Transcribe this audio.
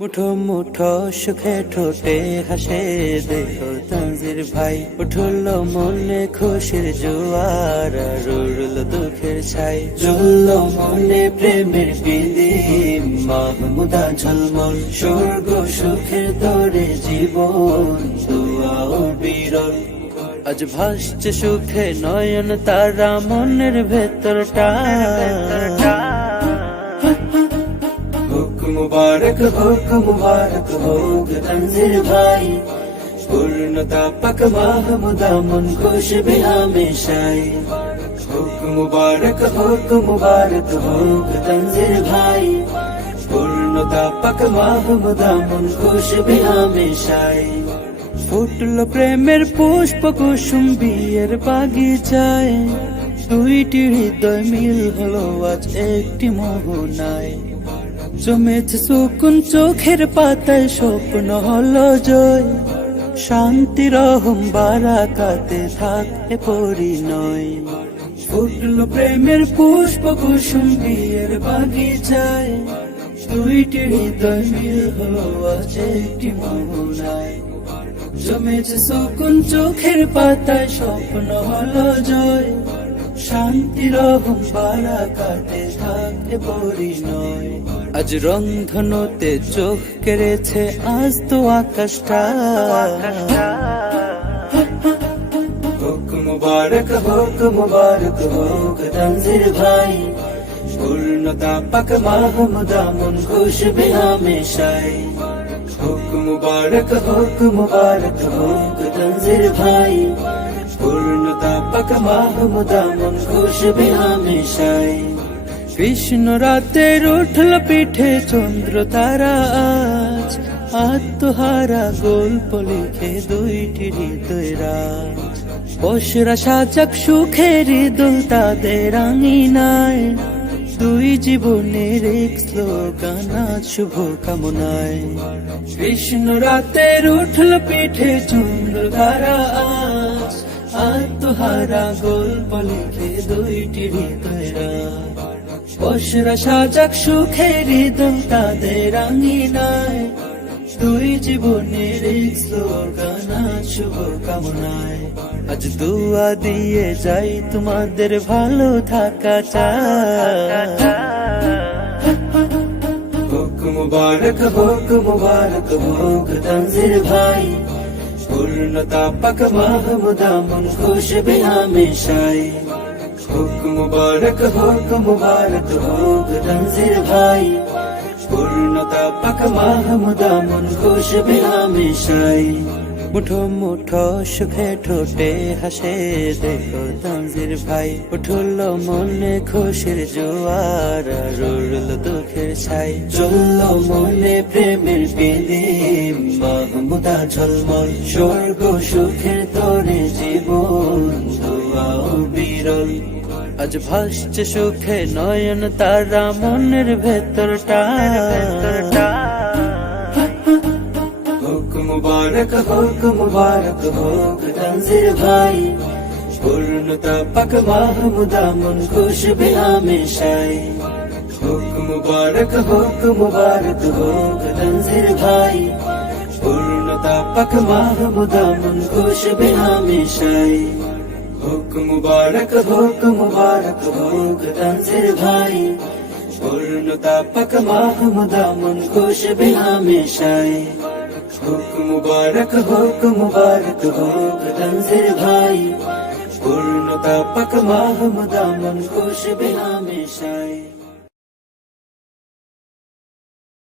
মুঠো মুঠো সুখে ঠোঁটে হাসে দেখো তানজির ভাই, উঠল মনে খুশির জোয়ার আর উড়ল দুঃখের ছাই, জ্বলল মনে প্রেমের বিদিম মাহমুদা ঝলমল, স্বর্গ সুখের তরে জীবন দুয়া ও বিরল। আজ ভাসছে সুখে নয়ন তারা মনের ভেতরটা, মুবারক হোক তানজির ভাই, পূর্ণতা পাক মাহমুদা মন খুশ বে হামেশাই। মুবারক হোক তানজির ভাই, পূর্ণতা পাক মাহমুদা মন খুশ বে হামেশাই। ফুটল প্রেমের পুষ্প কুসুম বিয়ের বাগিচায়, দুইটি হৃদয় মিল হলো আজ একটি মোহনায়, জমেছে সুকুন চোখের পাতায় স্বপ্ন হলো জয়, শান্তি রহম বারাকাতে থাকে পরিণয়। ফুটল প্রেমের পুষ্প কুসুম বিয়ের বাগিচায়, দুইটি হৃদয় মিল হলো আজ একটি মোহনায়, জমেছে সুকুন চোখের পাতায় স্বপ্ন হলো জয়, শান্তি রহম বারাকাতে থাকে পরিণয়। আজ রংধনুতে চোখ কেড়েছে আজ তো আকাশটা, হোক মুবারক হোক তানজির ভাই, পূর্ণতা পাক মাহমুদা মন খুশ বে হামেশাই। হোক মুবারক হোক তানজির ভাই, পূর্ণতা পাক মাহমুদা মন খুশ বে হামেশাই। কৃষ্ণ রাতের উঠল পিঠে চন্দ্র তারা আজ, আত্মহারা গল্প লিখে দুইটি হৃদয় রাজ, বসরা সাজাক সুখের দোল তাদের আঙিনায়, দুই জীবনের এক স্লোগান আজ শুভ কামনায়। কৃষ্ণ রাতের উঠল পিঠে চন্দ্র তারা আজ, আত্মহারা গল্প লিখে দুইটি হৃদয় রাজ, বসরা সাজাক সুখের দোল তাদের আঙিনায়, দুই জীবনের এক স্লোগান আজ শুভ কামনায়। আজ দুয়া দিয়ে যাই তোমাদের ভালো থাকা চাই। হোক মুবারক হোক তানজির ভাই, পূর্ণতা পাক মাহমুদা মন খুশ বে হামেশাই। হোক মুবারক হোক তানজির ভাই, পূর্ণতা পাক মাহমুদা মন খুশ বে হামেশাই। মুঠো মুঠো সুখে ঠোঁটে হাসে দেখো তানজির ভাই, উঠল মনে খুশির জোয়ার আর উড়ল দুঃখের ছাই, জ্বলল মনে প্রেমের বিদিম মাহমুদা ঝলমল, স্বর্গ সুখের তরে জীবন দুয়া ও বিরল। আজ ভাসছে সুখে নয়ন তারা মনের ভেতরটা, হোক মুবারক হোক তানজির ভাই, পূর্ণতা পাক মাহমুদা মন খুশ বে হামেশাই। হোক মুবারক হোক তানজির ভাই, পূর্ণতা পাক মাহমুদা মন খুশ বে হামেশাই। হোক মুবারক হোক তানজির ভাই, পূর্ণতা পাক মাহমুদা মন খুশ বে হামেশাই। হোক মুবারক হোক তানজির ভাই, পূর্ণতা পাক মাহমুদা মন খুশ বে হামেশাই।